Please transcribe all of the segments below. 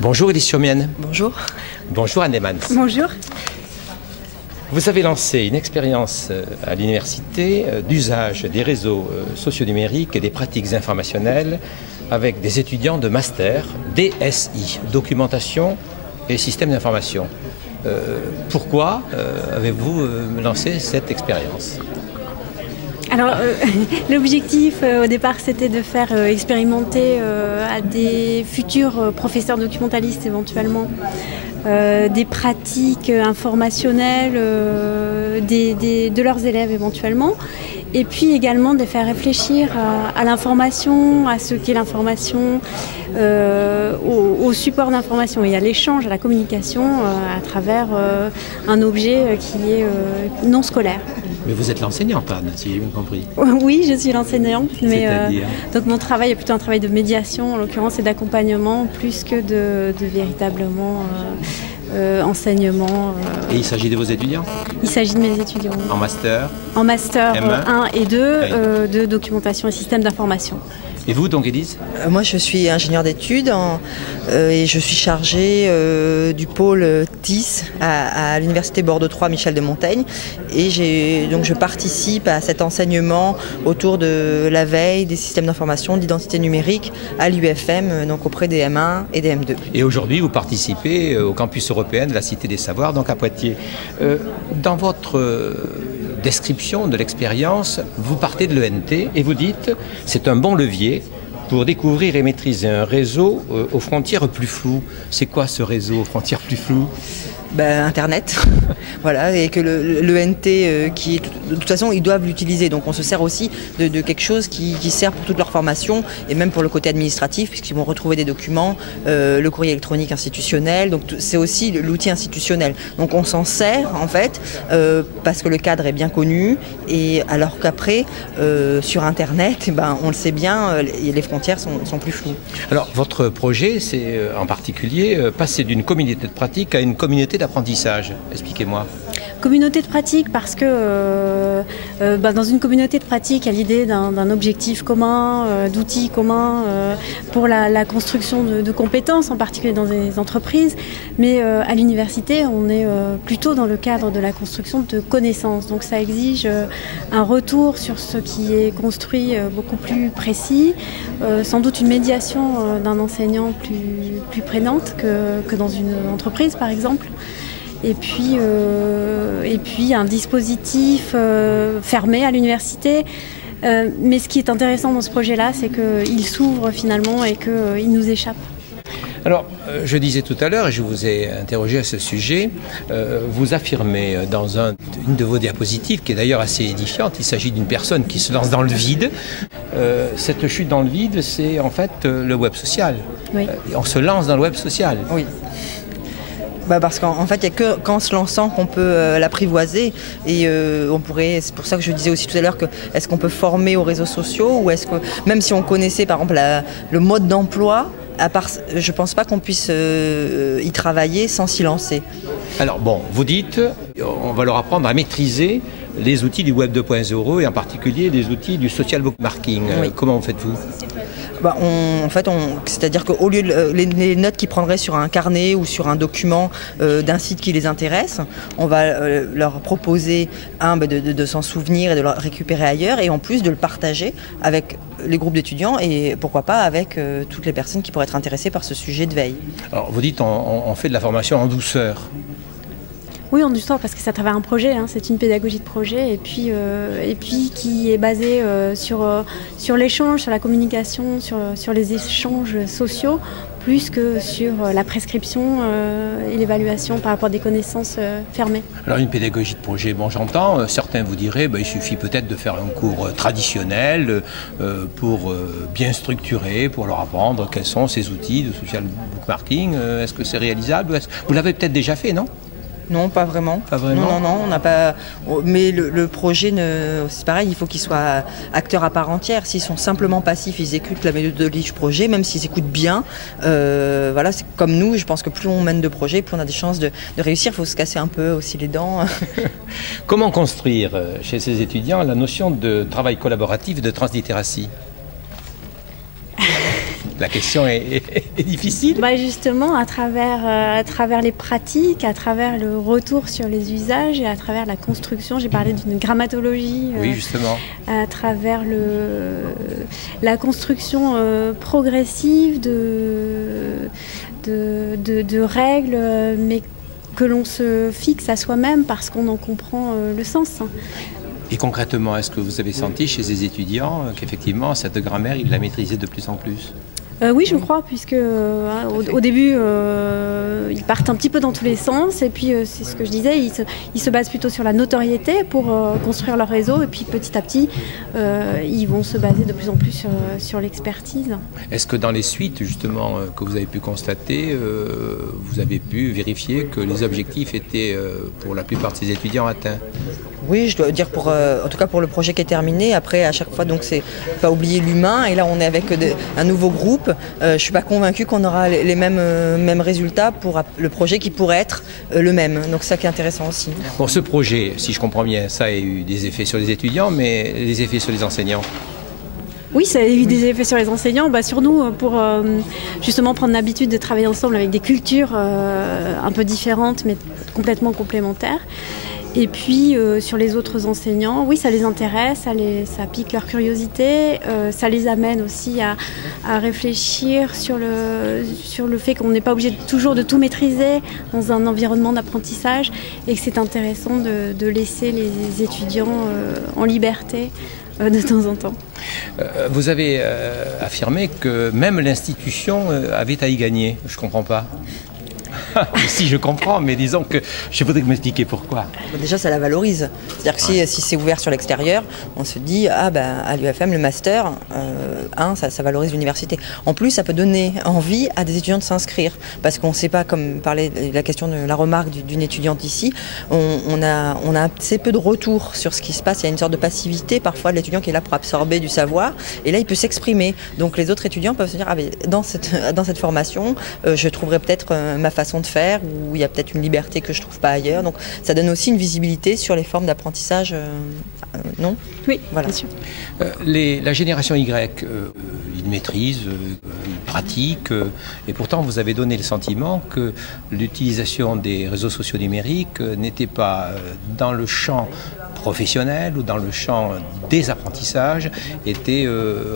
Bonjour Elise Chaumienne. Bonjour. Bonjour Anne Demans. Bonjour. Vous avez lancé une expérience à l'université d'usage des réseaux socio-numériques et des pratiques informationnelles avec des étudiants de master DSI, documentation et système d'information. Pourquoi avez-vous lancé cette expérience ? Alors, l'objectif au départ, c'était de faire expérimenter à des futurs professeurs documentalistes éventuellement des pratiques informationnelles de leurs élèves éventuellement, et puis également de les faire réfléchir à l'information, à ce qu'est l'information, au support d'information et à l'échange, à la communication à travers un objet qui est non scolaire. Mais vous êtes l'enseignante, Anne, si j'ai bien compris. Oui, je suis l'enseignante, mais donc mon travail est plutôt un travail de médiation, en l'occurrence, et d'accompagnement, plus que de véritablement enseignement. Et il s'agit de vos étudiants ? Il s'agit de mes étudiants. En master ? En master M1 1 et 2 oui. De documentation et système d'information. Et vous donc, Élise ? Moi, je suis ingénieure d'études et je suis chargée du pôle TIS à l'université Bordeaux 3 Michel de Montaigne. Et donc je participe à cet enseignement autour de la veille des systèmes d'information, d'identité numérique à l'UFM, donc auprès des M1 et des M2. Et aujourd'hui, vous participez au campus européen de la Cité des Savoirs, donc à Poitiers. Dans votre description de l'expérience, vous partez de l'ENT et vous dites c'est un bon levier pour découvrir et maîtriser un réseau aux frontières plus floues. C'est quoi ce réseau aux frontières plus floues ? Internet, voilà, et que l'ENT, qui de toute façon ils doivent l'utiliser, donc on se sert aussi de quelque chose qui sert pour toute leur formation et même pour le côté administratif puisqu'ils vont retrouver des documents, le courrier électronique institutionnel, donc c'est aussi l'outil institutionnel. Donc on s'en sert en fait parce que le cadre est bien connu, et alors qu'après sur Internet, on le sait bien, les frontières sont plus floues. Alors votre projet, c'est en particulier passer d'une communauté de pratique à une communauté d'apprentissage. Expliquez-moi. Communauté de pratique parce que dans une communauté de pratique, il y a l'idée d'un objectif commun, d'outils communs pour la construction de compétences, en particulier dans des entreprises. Mais à l'université, on est plutôt dans le cadre de la construction de connaissances. Donc ça exige un retour sur ce qui est construit beaucoup plus précis, sans doute une médiation d'un enseignant plus prégnante que dans une entreprise, par exemple. Et puis un dispositif fermé à l'université. Mais ce qui est intéressant dans ce projet-là, c'est qu'il s'ouvre finalement et qu'il nous échappe. Alors, je disais tout à l'heure, et je vous ai interrogé à ce sujet, vous affirmez dans une de vos diapositives, qui est d'ailleurs assez édifiante, il s'agit d'une personne qui se lance dans le vide. Cette chute dans le vide, c'est en fait le web social. Oui. On se lance dans le web social. Oui. Parce qu'en fait, il n'y a que qu'en se lançant qu'on peut l'apprivoiser, et c'est pour ça que je disais aussi tout à l'heure que est-ce qu'on peut former aux réseaux sociaux, ou est-ce que même si on connaissait par exemple le mode d'emploi, je ne pense pas qu'on puisse y travailler sans s'y lancer. Alors bon, vous dites, on va leur apprendre à maîtriser les outils du Web 2.0 et en particulier les outils du social bookmarking. Oui. Comment faites-vous ? C'est-à-dire qu'au lieu de les notes qu'ils prendraient sur un carnet ou sur un document d'un site qui les intéresse, on va leur proposer de s'en souvenir et de le récupérer ailleurs, et en plus de le partager avec les groupes d'étudiants et pourquoi pas avec toutes les personnes qui pourraient être intéressées par ce sujet de veille. Alors vous dites on fait de la formation en douceur. Oui, en douceur, parce que c'est à travers un projet, c'est une pédagogie de projet, et puis qui est basée sur l'échange, sur la communication, sur les échanges sociaux, plus que sur la prescription et l'évaluation par rapport à des connaissances fermées. Alors une pédagogie de projet, bon j'entends, certains vous diraient il suffit peut-être de faire un cours traditionnel pour bien structurer, pour leur apprendre quels sont ces outils de social bookmarking. Est-ce que c'est réalisable ? Vous l'avez peut-être déjà fait, non ? Non, pas vraiment. Pas vraiment. Non, on n'a pas. Mais le projet, c'est pareil, il faut qu'ils soient acteurs à part entière. S'ils sont simplement passifs, ils écoutent la méthodologie du projet, même s'ils écoutent bien. Voilà, c'est comme nous. Je pense que plus on mène de projets, plus on a des chances de réussir. Il faut se casser un peu aussi les dents. Comment construire chez ces étudiants la notion de travail collaboratif et de translittératie ? La question est difficile. Bah justement, à travers les pratiques, à travers le retour sur les usages et à travers la construction, j'ai parlé d'une grammatologie. Oui, justement. À travers la construction progressive de règles, mais que l'on se fixe à soi-même parce qu'on en comprend le sens. Et concrètement, est-ce que vous avez senti chez les étudiants qu'effectivement cette grammaire, ils la maîtrisaient de plus en plus ? Oui, je crois, puisque au début, ils partent un petit peu dans tous les sens, et puis c'est ce que je disais, ils se basent plutôt sur la notoriété pour construire leur réseau, et puis petit à petit, ils vont se baser de plus en plus sur l'expertise. Est-ce que dans les suites, justement, que vous avez pu constater, vous avez pu vérifier que les objectifs étaient, pour la plupart de ces étudiants, atteints ? Oui, je dois dire en tout cas pour le projet qui est terminé. Après, à chaque fois, donc c'est pas oublier l'humain. Et là, on est avec un nouveau groupe. Je suis pas convaincue qu'on aura les mêmes résultats pour le projet qui pourrait être le même. Donc ça qui est intéressant aussi. Bon, ce projet, si je comprends bien, ça a eu des effets sur les étudiants, mais les effets sur les enseignants. Oui, ça a eu des effets sur les enseignants, sur nous, pour justement prendre l'habitude de travailler ensemble avec des cultures un peu différentes, mais complètement complémentaires. Et puis sur les autres enseignants, oui, ça les intéresse, ça pique leur curiosité, ça les amène aussi à réfléchir sur le fait qu'on n'est pas obligé toujours de tout maîtriser dans un environnement d'apprentissage et que c'est intéressant de laisser les étudiants en liberté de temps en temps. Vous avez affirmé que même l'institution avait à y gagner. Je ne comprends pas. Si, je comprends, mais disons que je voudrais que vous m'expliquiez pourquoi. Déjà, ça la valorise. C'est-à-dire que si c'est ouvert sur l'extérieur, on se dit, à l'UFM, le master, ça valorise l'université. En plus, ça peut donner envie à des étudiants de s'inscrire. Parce qu'on ne sait pas, comme parlait la question de la remarque d'une étudiante ici, on a assez peu de retour sur ce qui se passe. Il y a une sorte de passivité, parfois, de l'étudiant qui est là pour absorber du savoir. Et là, il peut s'exprimer. Donc, les autres étudiants peuvent se dire, dans cette formation, je trouverai peut-être ma façon de faire, où il y a peut-être une liberté que je ne trouve pas ailleurs. Donc ça donne aussi une visibilité sur les formes d'apprentissage, non ? Oui, voilà. Bien sûr. La génération Y, ils maîtrisent, ils pratiquent, et pourtant vous avez donné le sentiment que l'utilisation des réseaux sociaux numériques n'était pas dans le champ professionnel ou dans le champ des apprentissages était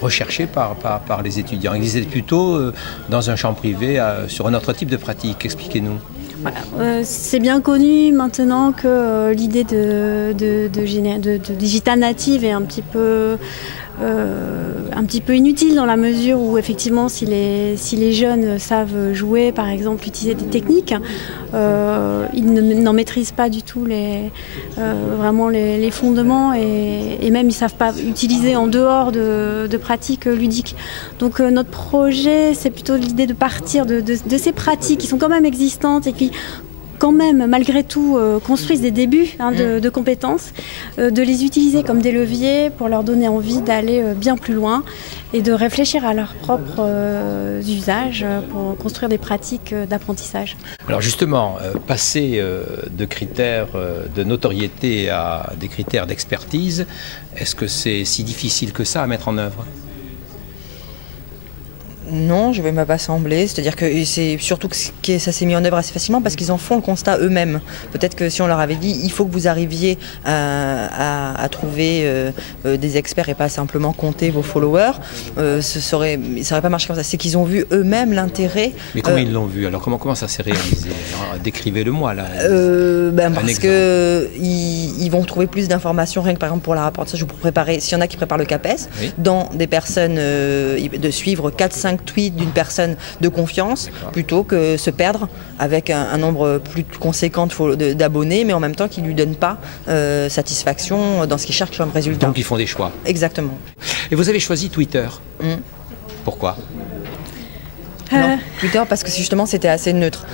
recherché par les étudiants. Ils étaient plutôt dans un champ privé sur un autre type de pratique. Expliquez-nous. Voilà. C'est bien connu maintenant que l'idée de digital native est un petit peu inutile dans la mesure où effectivement si les jeunes savent jouer, par exemple utiliser des techniques, ils n'en maîtrisent pas du tout vraiment les fondements et même ils ne savent pas utiliser en dehors de pratiques ludiques. Donc notre projet, c'est plutôt l'idée de partir de ces pratiques qui sont quand même existantes et qui quand même, malgré tout, construisent des débuts de compétences, de les utiliser comme des leviers pour leur donner envie d'aller bien plus loin et de réfléchir à leurs propres usages pour construire des pratiques d'apprentissage. Alors justement, passer de critères de notoriété à des critères d'expertise, est-ce que c'est si difficile que ça à mettre en œuvre ? Non, je ne vais pas sembler. C'est-à-dire que c'est surtout que ça s'est mis en œuvre assez facilement parce qu'ils en font le constat eux-mêmes. Peut-être que si on leur avait dit il faut que vous arriviez à trouver des experts et pas simplement compter vos followers, ça n'aurait pas marché comme ça. C'est qu'ils ont vu eux-mêmes l'intérêt. Mais comment ils l'ont vu ? Alors comment ça s'est réalisé ? Décrivez-le-moi là. Parce qu'ils vont trouver plus d'informations rien que par exemple pour leur apprentissage ou pour préparer, s'il y en a qui préparent le CAPES, oui. Dans des personnes, de suivre 4-5 tweets d'une personne de confiance plutôt que se perdre avec un nombre plus conséquent d'abonnés mais en même temps qui ne lui donne pas satisfaction dans ce qu'il cherche comme résultat. Donc ils font des choix. Exactement. Et vous avez choisi Twitter. Pourquoi ? Non, Twitter parce que justement c'était assez neutre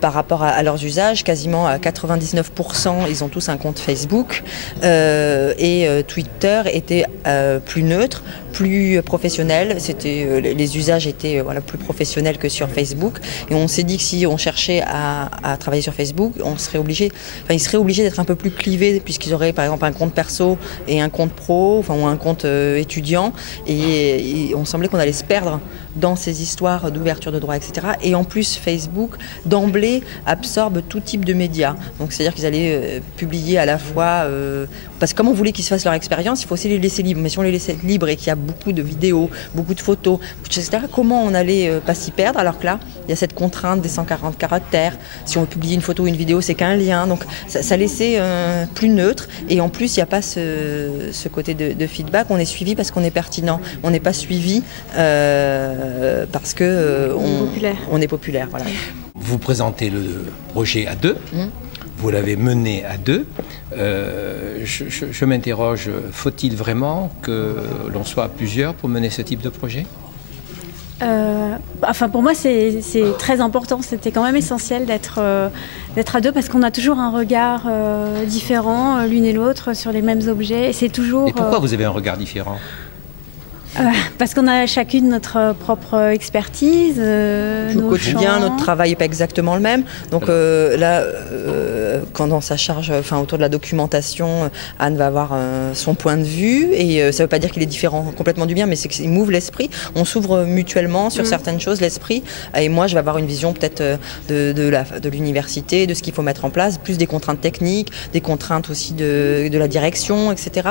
par rapport à leurs usages. Quasiment à 99% ils ont tous un compte Facebook et Twitter était plus neutre, plus professionnel. Les usages étaient plus professionnels que sur Facebook et on s'est dit que si on cherchait à travailler sur Facebook, ils seraient obligés d'être un peu plus clivés puisqu'ils auraient par exemple un compte perso et un compte pro ou un compte étudiant et on semblait qu'on allait se perdre dans ces histoires d'ouverture de droits, etc. Et en plus, Facebook, d'emblée, absorbe tout type de médias. Donc c'est-à-dire qu'ils allaient publier à la fois... parce que comme on voulait qu'ils se fassent leur expérience, il faut aussi les laisser libres. Mais si on les laissait libres et qu'il y a beaucoup de vidéos, beaucoup de photos, etc., comment on allait pas s'y perdre? Alors que là, il y a cette contrainte des 140 caractères. Si on veut publier une photo ou une vidéo, c'est qu'un lien. Donc ça laissait plus neutre. Et en plus, il n'y a pas ce côté de feedback. On est suivi parce qu'on est pertinent. On n'est pas suivi parce qu'on est populaire. Voilà. Vous présentez le projet à deux. Vous l'avez mené à deux. Je m'interroge, faut-il vraiment que l'on soit à plusieurs pour mener ce type de projet ? Enfin, pour moi, c'est très important. C'était quand même essentiel d'être à deux parce qu'on a toujours un regard différent l'une et l'autre sur les mêmes objets. Et c'est toujours. Et pourquoi vous avez un regard différent ? Parce qu'on a chacune notre propre expertise. Au quotidien, notre travail n'est pas exactement le même. Donc là, quand dans sa charge, autour de la documentation, Anne va avoir son point de vue. Et ça ne veut pas dire qu'il est différent complètement du mien, mais c'est qu'il m'ouvre l'esprit. On s'ouvre mutuellement sur certaines choses, l'esprit. Et moi, je vais avoir une vision peut-être de l'université, de ce qu'il faut mettre en place, plus des contraintes techniques, des contraintes aussi de la direction, etc.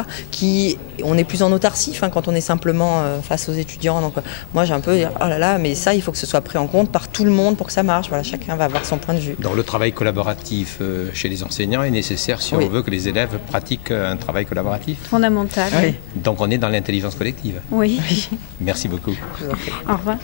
On est plus en autarcie quand on est simplement face aux étudiants. Donc moi j'ai un peu dire oh là là, mais ça il faut que ce soit pris en compte par tout le monde pour que ça marche. Voilà, chacun va avoir son point de vue. Donc le travail collaboratif chez les enseignants est nécessaire si on veut que les élèves pratiquent un travail collaboratif. Fondamental. Donc on est dans l'intelligence collective. Oui. Merci beaucoup. Au revoir.